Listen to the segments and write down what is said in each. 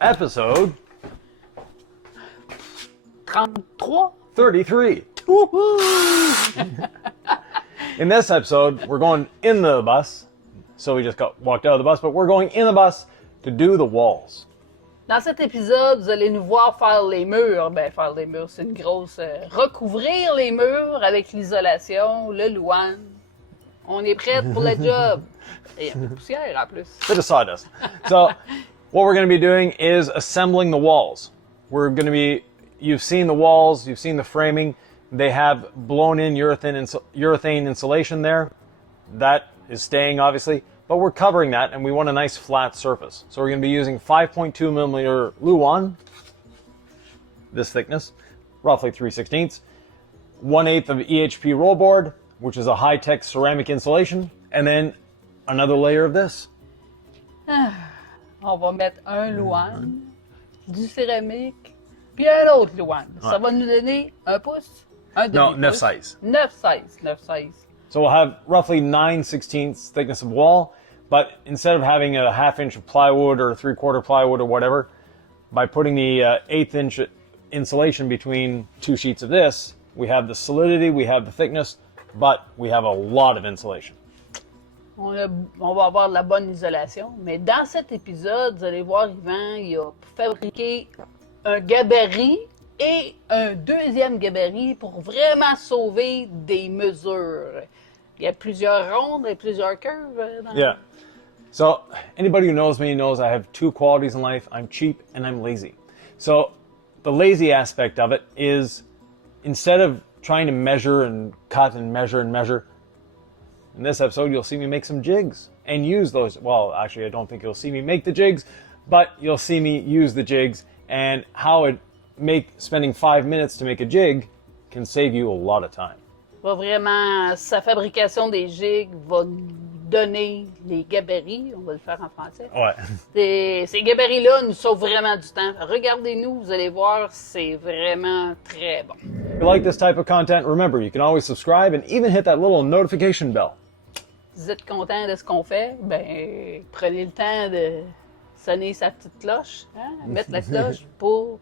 episode 33. In this episode, we're going in the bus. So we just walked out of the bus, but we're going in the bus to do the walls. Dans cet épisode, vous allez nous voir faire les murs. Ben, faire les murs, c'est une grosse... recouvrir les murs avec l'isolation, le louane. On est prêts pour le job. Et il y a un peu de poussière en plus. Bit of sawdust. So what we're going to be doing is assembling the walls. We're going to be... You've seen the walls, you've seen the framing. They have blown in urethane insulation there. That is staying, obviously. But we're covering that, and we want a nice flat surface. So we're going to be using 5.2 millimeter Luan, this thickness, roughly 3/16, 1/8 of EHP Rollboard, which is a high-tech ceramic insulation, and then another layer of this. On va mettre un louane, du céramique, puis un autre louane. Ça va nous donner un pouce, un demi-pouce. No, 9/16. 9/16. So we'll have roughly 9/16 thickness of wall, but instead of having a 1/2 inch of plywood or 3/4 plywood or whatever, by putting the 1/8 inch insulation between two sheets of this, we have the solidity, we have the thickness, but we have a lot of insulation. On va avoir de la bonne isolation, mais dans cet épisode, vous allez voir, Yvan, il a fabriqué un gabarit et un deuxième gabarit pour vraiment sauver des mesures. Il y a plusieurs rondes et plusieurs curves. Yeah. So anybody who knows me knows I have two qualities in life. I'm cheap and I'm lazy. So the lazy aspect of it is instead of trying to measure and cut and measure, in this episode you'll see me make some jigs and use those. Well, actually I don't think you'll see me make the jigs, but you'll see me use the jigs and how spending 5 minutes to make a jig can save you a lot of time. Vraiment, sa fabrication des jigs va donner les gabarits, on va le faire en français. Ouais. Ces gabarits-là nous sauvent vraiment du temps. Regardez-nous, vous allez voir, c'est vraiment très bon. If you like this type of content, remember you can always subscribe and even hit that little notification bell. Si vous êtes content de ce qu'on fait, ben prenez le temps de sonner sa petite cloche, mettre la cloche pour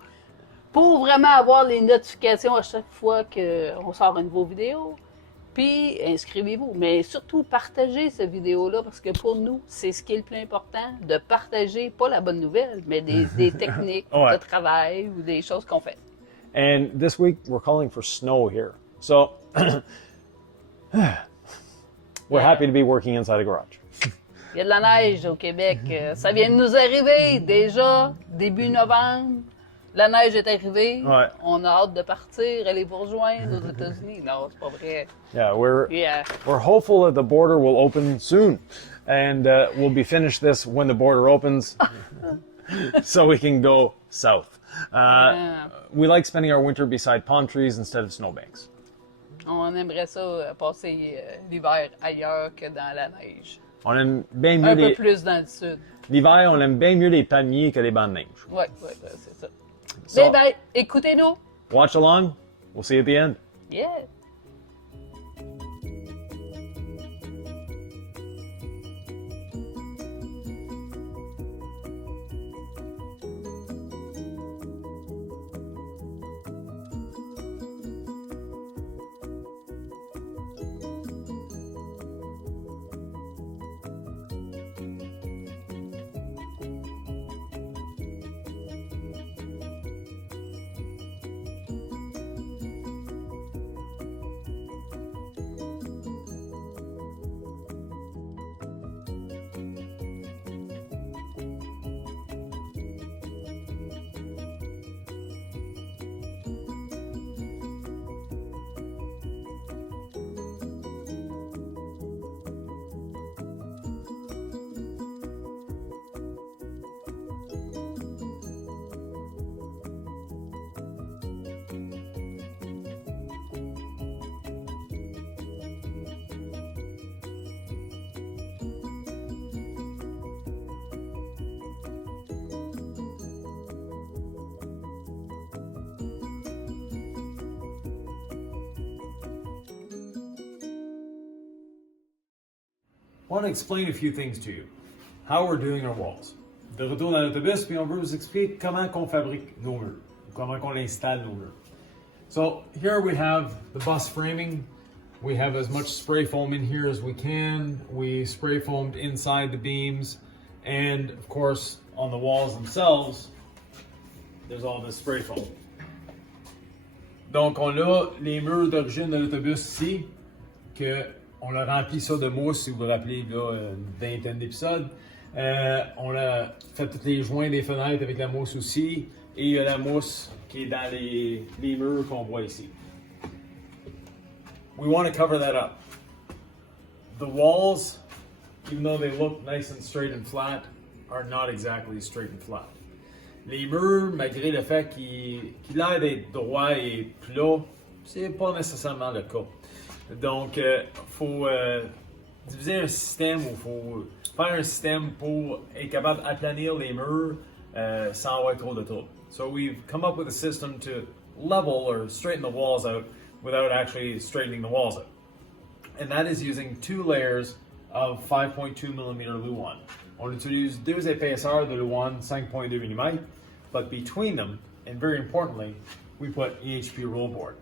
vraiment avoir les notifications à chaque fois qu'on sort une nouvelle vidéo. Puis inscrivez-vous, mais surtout partagez cette vidéo-là parce que pour nous, c'est ce qui est le plus important, de partager, pas la bonne nouvelle, mais des techniques de travail ou des choses qu'on fait. And this week we're calling for snow here. So we're happy to be working inside a garage. Il y a de la neige au Québec. Ça vient de nous arriver déjà, début novembre. La neige est arrivée. Ouais. On a hâte de partir, aller vous rejoindre aux États-Unis. Non, c'est pas vrai. Yeah, we're hopeful that the border will open soon. And we'll be finished this when the border opens so we can go south. We like spending our winter beside palm trees instead of snowbanks. On aimerait ça passer l'hiver ailleurs que dans la neige. On aime bien Un mieux peu plus dans le sud. L'hiver, on aime bien mieux les palmiers que les bancs de neige. Ouais, c'est ça. So, Ben, écoutez-nous. watch along. We'll see you at the end. Yeah. I want to explain a few things to you. How we're doing our walls. de retour dans l'autobus, puis on veut vous expliquer comment qu'on fabrique nos murs, comment qu'on installe nos murs. So here we have the bus framing. We have as much spray foam in here as we can. We spray foamed inside the beams, and of course on the walls themselves, there's all this spray foam. Donc on a les murs d'origine de l'autobus ici, que on a rempli ça de mousse, si vous vous rappelez, là, une vingtaine d'épisodes. On a fait tous les joints des fenêtres avec la mousse aussi, et il y a la mousse qui est dans les murs qu'on voit ici. We want to cover that up. The walls, even though they look nice and straight and flat, are not exactly straight and flat. Les murs, malgré le fait qu'il a d'être droit et plat, c'est pas nécessairement le cas. Donc, faut diviser un système ou faut faire un système pour être capable d'aplanir les murs sans avoir trop de trouble. So we've come up with a system to level or straighten the walls out without actually straightening the walls out. And that is using 2 layers of 5.2 millimeter Luan. On utilise 2 épaisseurs de Luan 5.2 mm, but between them, and very importantly, we put EHP Rollboard.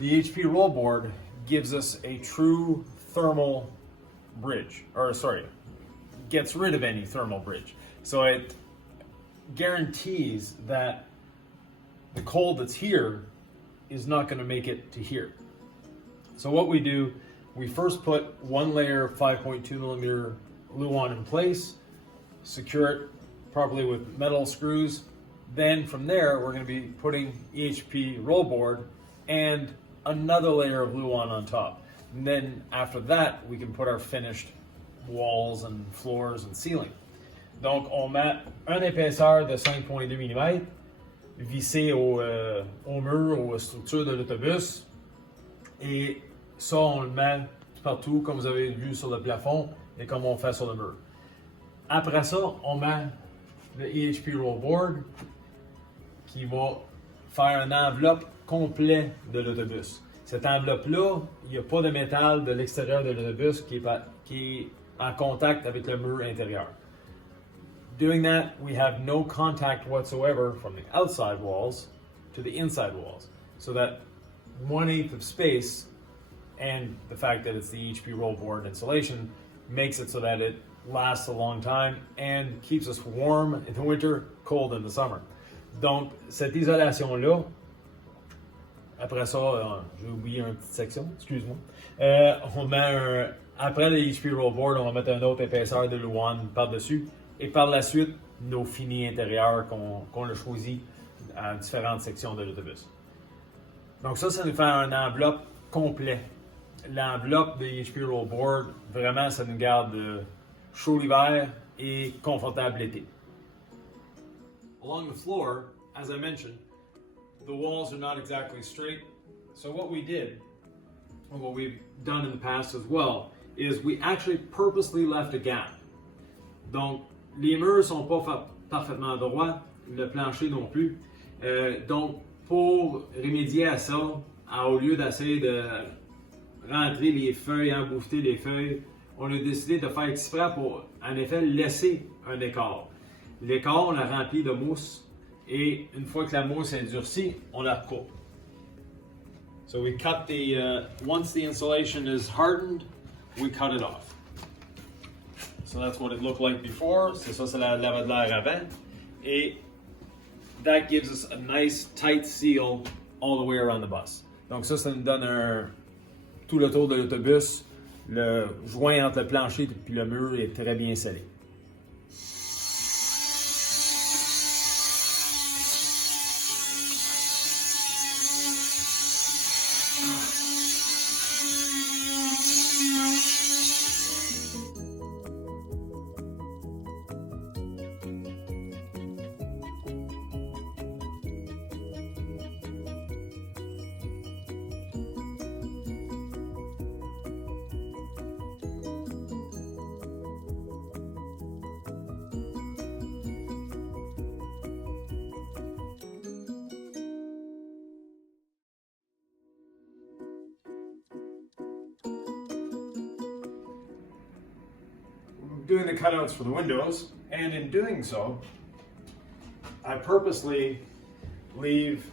The EHP Rollboard gives us a true thermal bridge, or sorry, gets rid of any thermal bridge. So it guarantees that the cold that's here is not going to make it to here. So what we do, we first put 1 layer of 5.2 millimeter Luan in place, secure it properly with metal screws. Then from there, we're going to be putting EHP Rollboard and another layer of Luan on top. And then after that, we can put our finished walls and floors and ceiling. Donc, on met un épaisseur de 5.2 mm vissé au mur, aux structures de l'autobus. Et ça, on le met partout, comme vous avez vu sur le plafond et comme on fait sur le mur. Après ça, on met le EHP Rollboard qui va faire une enveloppe complète de l'autobus. Cette enveloppe-là, il n'y a pas de métal de l'extérieur de l'autobus qui est en contact avec le mur intérieur. Doing that, we have no contact whatsoever from the outside walls to the inside walls. So that 1/8 of space and the fact that it's the EHP Rollboard insulation makes it so that it lasts a long time and keeps us warm in the winter, cold in the summer. Donc, cette isolation-là, après ça, j'ai oublié une petite section, excuse-moi. On met après le EHP Rollboard, on va mettre une autre épaisseur de Luan par-dessus. Et par la suite, nos finis intérieurs qu'on a choisis à différentes sections de l'autobus. Donc ça nous fait une enveloppe complète. L'enveloppe de EHP Rollboard, vraiment, ça nous garde chaud l'hiver et confortable l'été. Along the floor, as I mentioned, the walls are not exactly straight. So what we did, and what we've done in the past as well, is we actually purposely left a gap. Donc, les murs sont pas parfaitement droits, le plancher non plus. Donc, pour remédier à ça, au lieu d'essayer de rentrer les feuilles, embouffeter les feuilles, on a décidé de faire exprès pour, en effet, laisser un écart. L'écart, on l'a rempli de mousse et une fois que la mousse est durcie, on la coupe. So we cut once the insulation is hardened, we cut it off. So that's what it looked like before. C'est ça, ça l'avait de l'air avant. Et that gives us a nice tight seal all the way around the bus. Donc ça nous donne tout le tour de l'autobus. Le joint entre le plancher et le mur est très bien scellé. Doing the cutouts for the windows, And in doing so, I purposely leave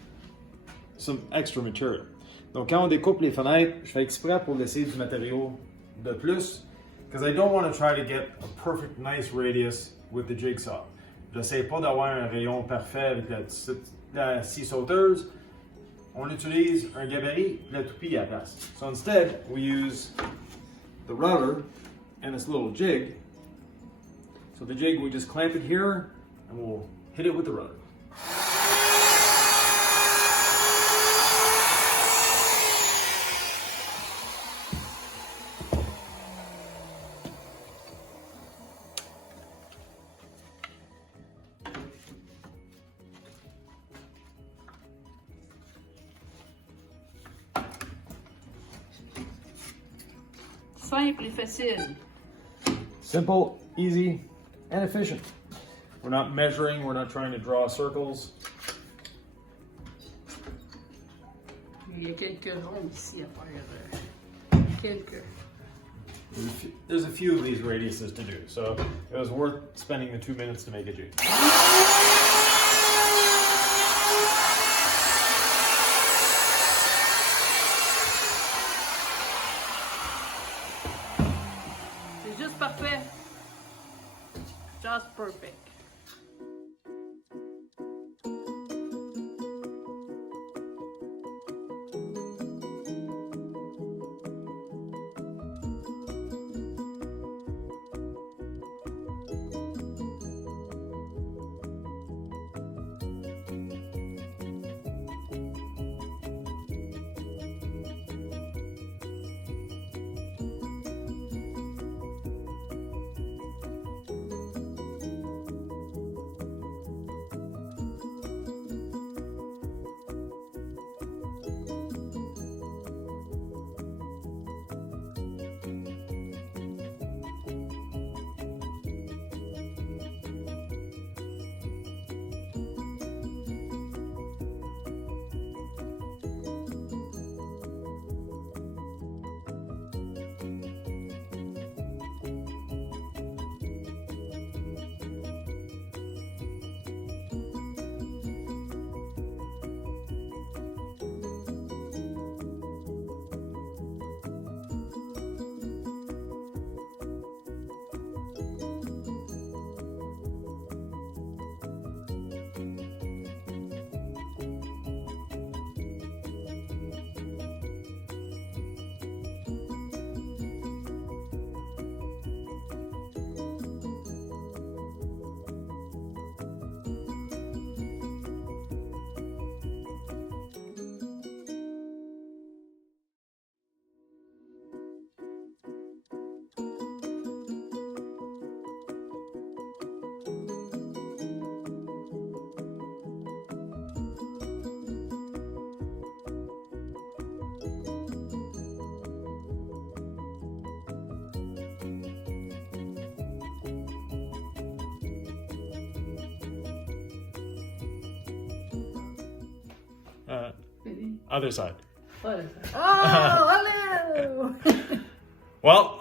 some extra material. Donc quand on découpe les fenêtres, je fais exprès pour laisser du matériau de plus, because I don't want to try to get a perfect nice radius with the jigsaw. J'essaie pas d'avoir un rayon parfait avec la scie sauteuse. On utilise un gabarit et la toupie à la place. So instead, we use the router and this little jig. So the jig, we just clamp it here and we'll hit it with the router. Simple et facile. Simple, easy, and efficient. We're not measuring, we're not trying to draw circles. Il y a quelques ronds ici à faire. Quelques. There's a few of these radiuses to do, so it was worth spending the 2 minutes to make a jig. C'est juste parfait. Just perfect. Other side. Oh, hello! Well,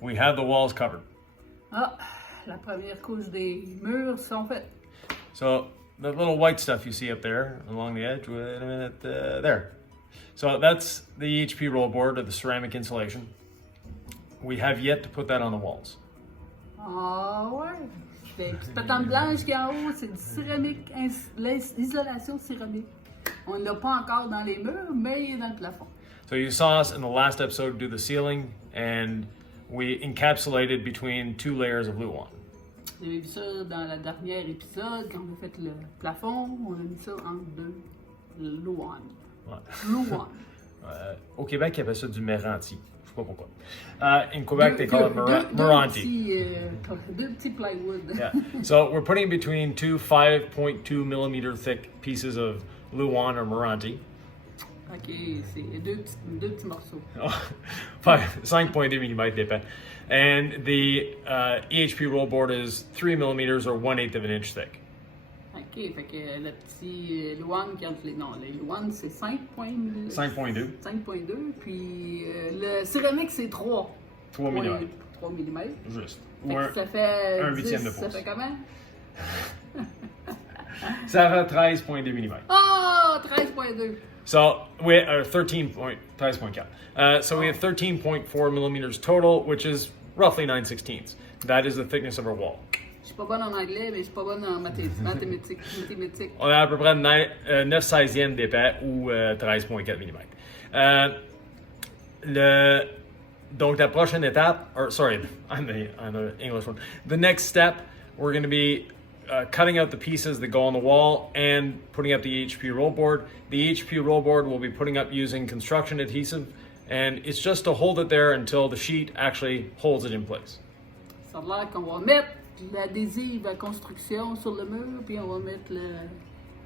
we have the walls covered. Ah, la première couche des murs sont faites. So the little white stuff you see up there along the edge, wait a minute, there. So that's the EHP Rollboard or the ceramic insulation. We have yet to put that on the walls. Ah ouais. Fait petite patente blanche qui est en haut, c'est du céramique, l'isolation céramique. On ne l'a pas encore dans les murs, mais il est dans le plafond. So you saw us in the last episode do the ceiling, and we encapsulated between 2 layers of Lacroix. J'ai vu ça dans le dernier épisode, quand on a fait le plafond, on a mis ça entre 2 Lacroix. Lacroix. Au Québec, ils appellent ça du Meranti. Je sais pas pourquoi. In Quebec, they call it Meranti. Deux petits plywood. Yeah. So we're putting between 2 5.2 millimeter thick pieces of Lacroix or Meranti. Ok, c'est deux petits morceaux. 5.2 mm dépend. And the EHP Rollboard is 3 millimeters or 1/8 of an inch thick. Ok, fait que le petit Luan qui entre les... Non, les Luan c'est 5.2. 5.2. 5.2, puis le céramique c'est 3. 3 mm. 3 mm. Juste. Fait Ou que ça fait un 10, huitième de ça pouce. fait comment? Ça fait 13.2 mm. Oh! 13.2. So we 13.4. So we have 13.4 millimeters total, which is roughly 9/16. That is the thickness of our wall. Je suis pas bonne en anglais, mais je suis pas bonne en mathématiques. On a à peu près 9/16 d'épais ou 13.4 mm. Donc la prochaine étape, or sorry, I'm the English one. The next step, we're going to be cutting out the pieces that go on the wall and putting up the EHP rollboard. The EHP rollboard we'll be putting up using construction adhesive, and it's just to hold it there until the sheet actually holds it in place. Ça a l'air qu'on va mettre l'adhésive à construction sur le mur, puis on va mettre le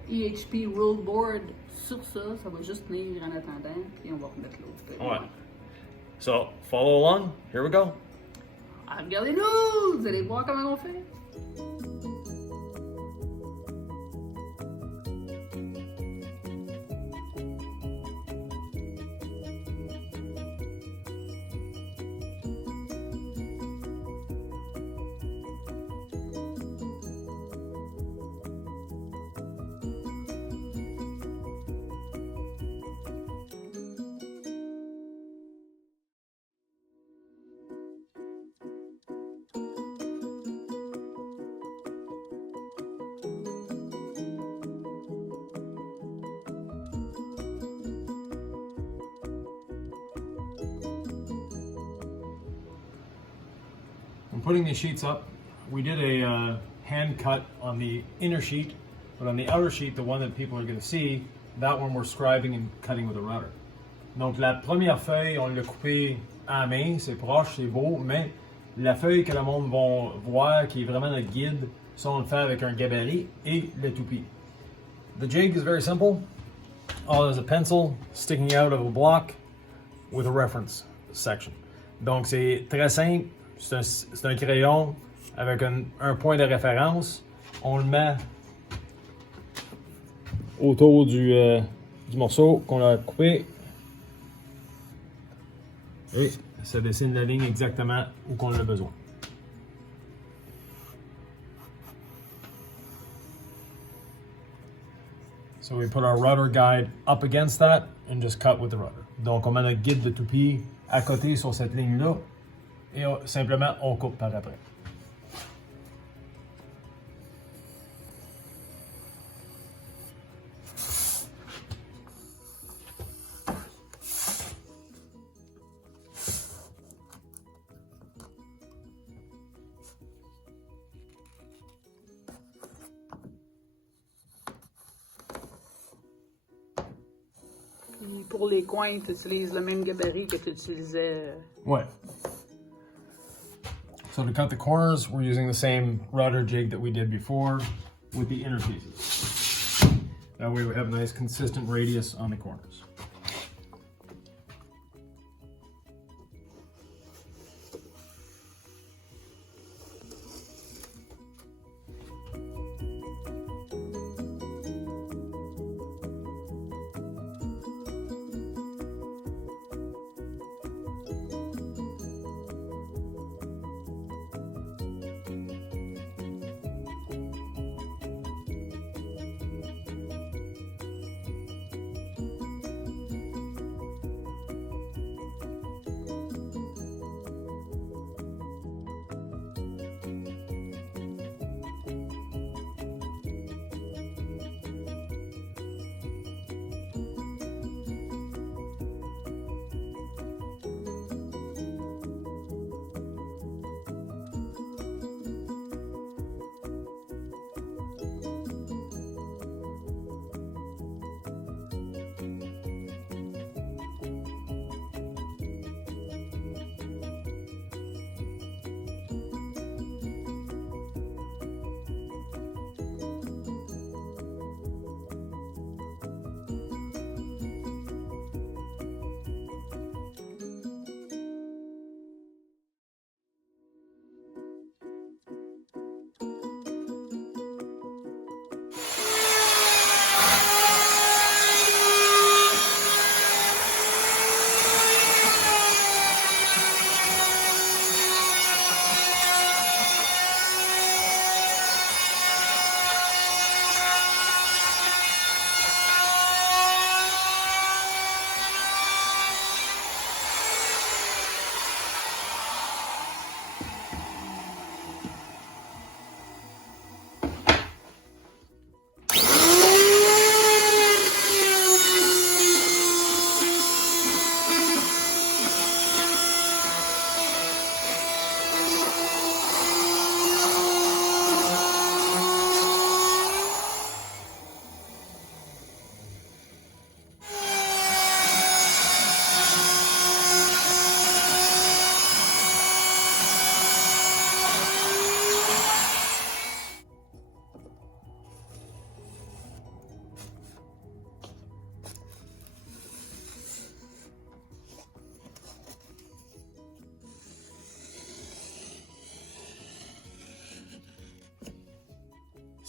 EHP Rollboard sur ça. Ça va juste tenir en attendant, puis on va remettre l'autre. All right. So follow along. Here we go. Ah, regardez-nous! Vous allez voir comment on fait. I'm putting the sheets up. We did a hand cut on the inner sheet, but on the outer sheet, the one that people are going to see, that one we're scribing and cutting with a router. Donc la première feuille, on l'a coupée à la main, c'est proche, c'est beau, mais la feuille que le monde va voir, qui est vraiment notre guide, ça on le fait avec un gabarit et le toupie. The jig is very simple. All is a pencil sticking out of a block with a reference section. Donc c'est très simple. C'est un crayon avec un point de référence. On le met autour du morceau qu'on a coupé. Et ça dessine la ligne exactement où qu'on a besoin. So we put our router guide up against that and just cut with the router. Donc on met notre guide de toupie à côté sur cette ligne-là. Et simplement, on coupe par après. Puis pour les coins, tu utilises le même gabarit que tu utilisais. Ouais. So to cut the corners, we're using the same router jig that we did before with the inner pieces. That way we have a nice consistent radius on the corners.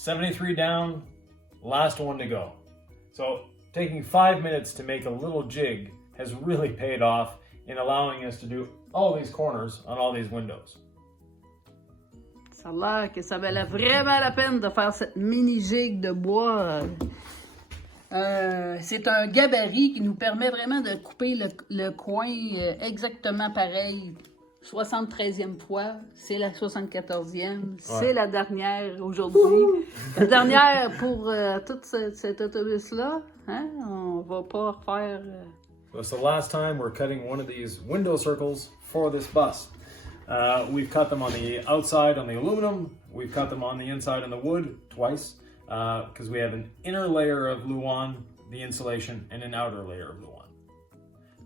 73 down, last one to go. So taking 5 minutes to make a little jig has really paid off in allowing us to do all these corners on all these windows. Ça a l'air que ça valait vraiment la peine de faire cette mini jig de bois. C'est un gabarit qui nous permet vraiment de couper le coin exactement pareil. 73e fois, c'est la 74e, c'est la dernière aujourd'hui. La dernière pour tout cet autobus-là. Hein? On va pas refaire... So it's the last time we're cutting one of these window circles for this bus. We've cut them on the outside on the aluminum. We've cut them on the inside on the wood twice because we have an inner layer of Luan, the insulation, and an outer layer of Luan.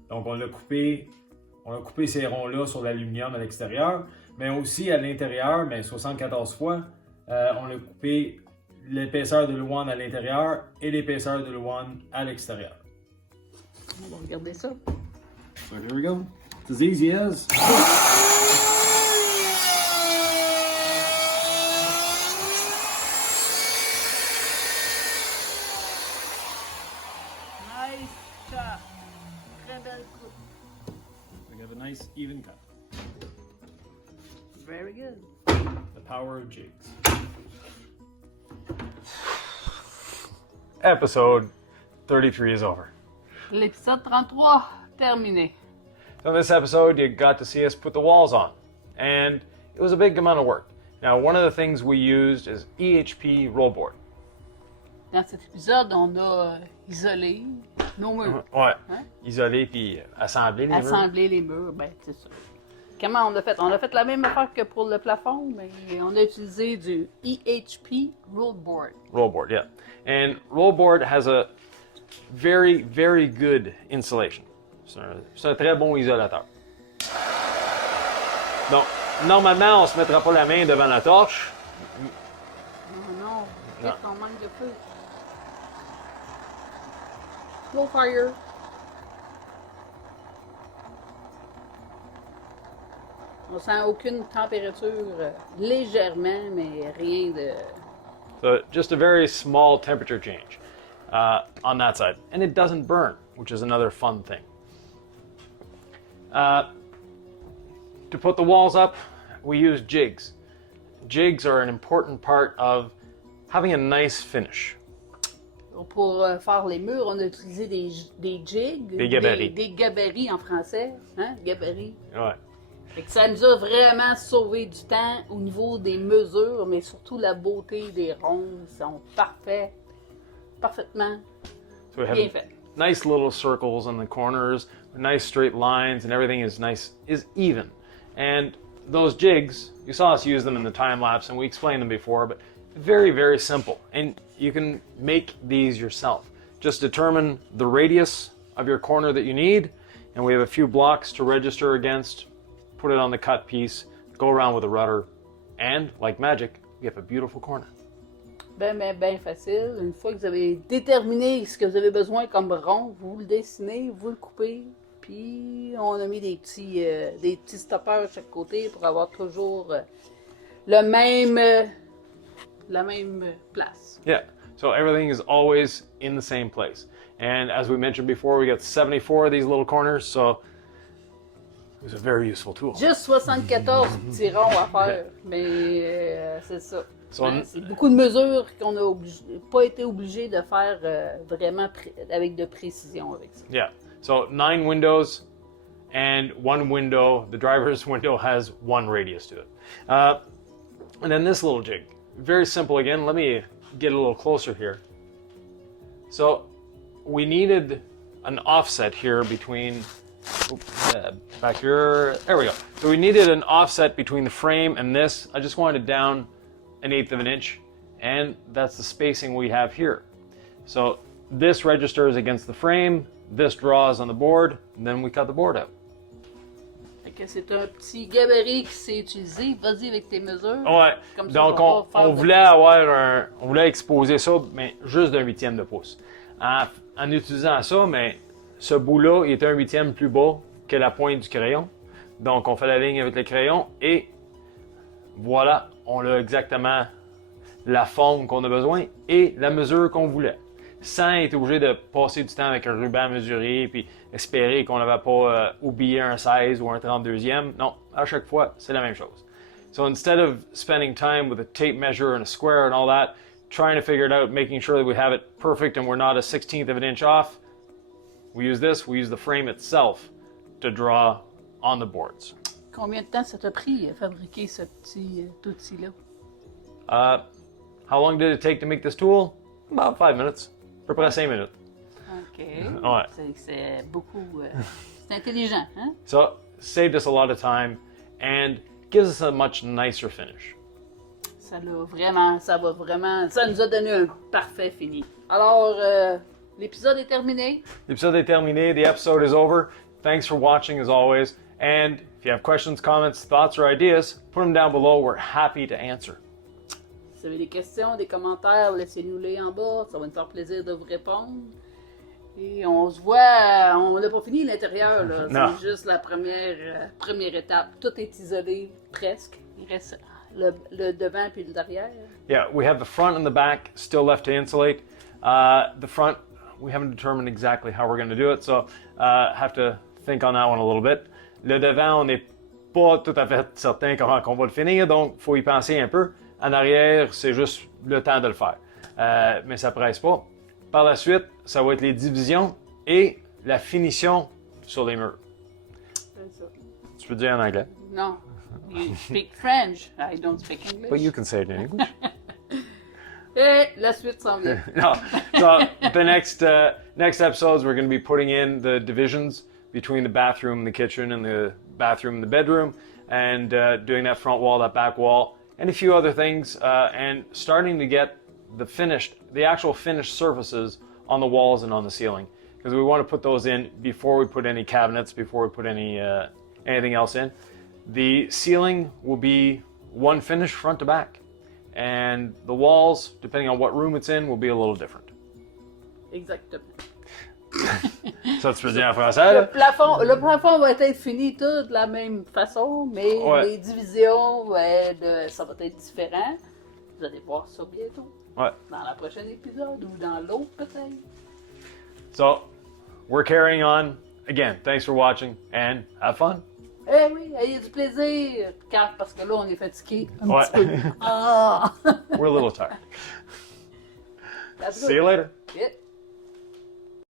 Donc on a coupé ces ronds-là sur l'aluminium à l'extérieur, mais aussi à l'intérieur, mais 74 fois, on a coupé l'épaisseur de Luan à l'intérieur et l'épaisseur de Luan à l'extérieur. On va regarder ça. So here we go. It's as easy as... Nice shot. Très belle coupe. We have a nice even cut. Very good. The power of jigs. Episode 33 is over. L'épisode 33, terminé. So in this episode, you got to see us put the walls on, and it was a big amount of work. Now, one of the things we used is EHP Rollboard. Dans cet épisode, on a isolé nos murs. Ouais, Hein? isoler puis assembler les murs. Assembler les murs, ben c'est ça. Comment on a fait? On a fait la même affaire que pour le plafond, mais on a utilisé du EHP Rollboard. Rollboard, yeah. And Rollboard has a very, very good insulation. C'est un très bon isolateur. Donc, normalement, on ne se mettra pas la main devant la torche. Non, peut-être qu'on manque de feu. No fire. On sent aucune température, légèrement, mais rien de... So just a very small temperature change on that side. And it doesn't burn, which is another fun thing. To put the walls up, we use jigs. Jigs are an important part of having a nice finish. Pour faire les murs, on a utilisé des jigs. Des gabarits. Des gabarits en français. Hein? Gabarits. Ouais. Fait que ça nous a vraiment sauvé du temps au niveau des mesures, mais surtout la beauté des ronds sont parfaits. Parfaitement So we bien have fait. nice little circles on the corners, nice straight lines, and everything is even. And those jigs, you saw us use them in the time lapse, and we explained them before, but very, very simple. And you can make these yourself. Just determine the radius of your corner that you need, and we have a few blocks to register against. Put it on the cut piece, go around with a rudder, and like magic, you have a beautiful corner. Ben facile. Une fois que vous avez déterminé ce que vous avez besoin comme rond, vous le dessinez, vous le coupez, puis on a mis des petits stoppeurs de chaque côté pour avoir toujours la même place. Yeah, so everything is always in the same place. And as we mentioned before, we got 74 of these little corners, so it was a very useful tool. Juste 74 petits ronds à faire, mais c'est ça. So, C'est beaucoup de mesures qu'on n'a pas été obligé de faire vraiment avec de précision avec ça. yeah, so 9 windows and one window, the driver's window has one radius to it. And then this little jig, very simple again. Let me get a little closer here. So we needed an offset here between, back here, there we go. So we needed an offset between the frame and this. I just wanted it down 1/8 of an inch, and that's the spacing we have here. So this registers against the frame, this draws on the board, and then we cut the board out. Fait que c'est un petit gabarit qui s'est utilisé. Vas-y avec tes mesures. Ouais, Comme ça, donc on va pas faire on de- voulait on voulait exposer ça, mais juste d'1/8 de pouce. En utilisant ça, mais ce bout-là, il était 1/8 plus bas que la pointe du crayon. Donc on fait la ligne avec le crayon et voilà, on l'a exactement la forme qu'on a besoin et la mesure qu'on voulait. Sans être obligé de passer du temps avec un ruban mesuré puis espérer qu'on n'avait pas oublié un 16 ou un 32e. Non, à chaque fois, c'est la même chose. So instead of spending time with a tape measure and a square and all that, trying to figure it out, making sure that we have it perfect and we're not a 16th of an inch off, we use the frame itself to draw on the boards. Combien de temps ça t'a pris fabriquer ce petit outil-là? How long did it take to make this tool? About 5 minutes. À peu près 5 minutes. OK. Ouais. C'est beaucoup... c'est intelligent, hein? So, saved us a lot of time and gives us a much nicer finish. Ça nous a donné un parfait fini. Alors, l'épisode est terminé. L'épisode est terminé. The episode is over. Thanks for watching as always. And if you have questions, comments, thoughts, or ideas, put them down below. We're happy to answer. Si vous avez des questions, des commentaires, laissez-nous-les en bas. Ça va nous faire plaisir de vous répondre. Et on se voit, on n'a pas fini l'intérieur, là. Non. C'est juste la première étape. Tout est isolé, presque. Il reste le devant puis le derrière. Yeah, we have the front and the back still left to insulate. The front, we haven't determined exactly how we're going to do it, so have to think on that one a little bit. Le devant, on n'est pas tout à fait certain comment on va le finir, donc il faut y penser un peu. En arrière, c'est juste le temps de le faire. Mais ça presse pas. Par la suite, ça va être les divisions et la finition sur les murs. C'est ça. Tu peux dire en anglais. Non. You speak French. I don't speak English. But you can say it in English. Et la suite s'en vient. No. So the next episodes, we're going to be putting in the divisions between the bathroom and the kitchen and the bathroom and the bedroom, and doing that front wall, that back wall, and a few other things, and starting to get the actual finished surfaces on the walls and on the ceiling, because we want to put those in before we put any cabinets, before we put anything else in. The ceiling will be one finish front to back, and the walls, depending on what room it's in, will be a little different. Exactement. Ça, tu peux dire en français, là? Le plafond va être fini tout de la même façon, mais Ouais. les divisions, ça va être différent. Vous allez voir ça bientôt. Ouais. Dans la prochaine épisode ou dans l'autre peut-être. So, we're carrying on. Again, thanks for watching and have fun. Eh oui, ayez du plaisir. Car parce que là, on est fatigué un Ouais. petit peu. Ah! We're a little tired. That's See you good. later. Yeah.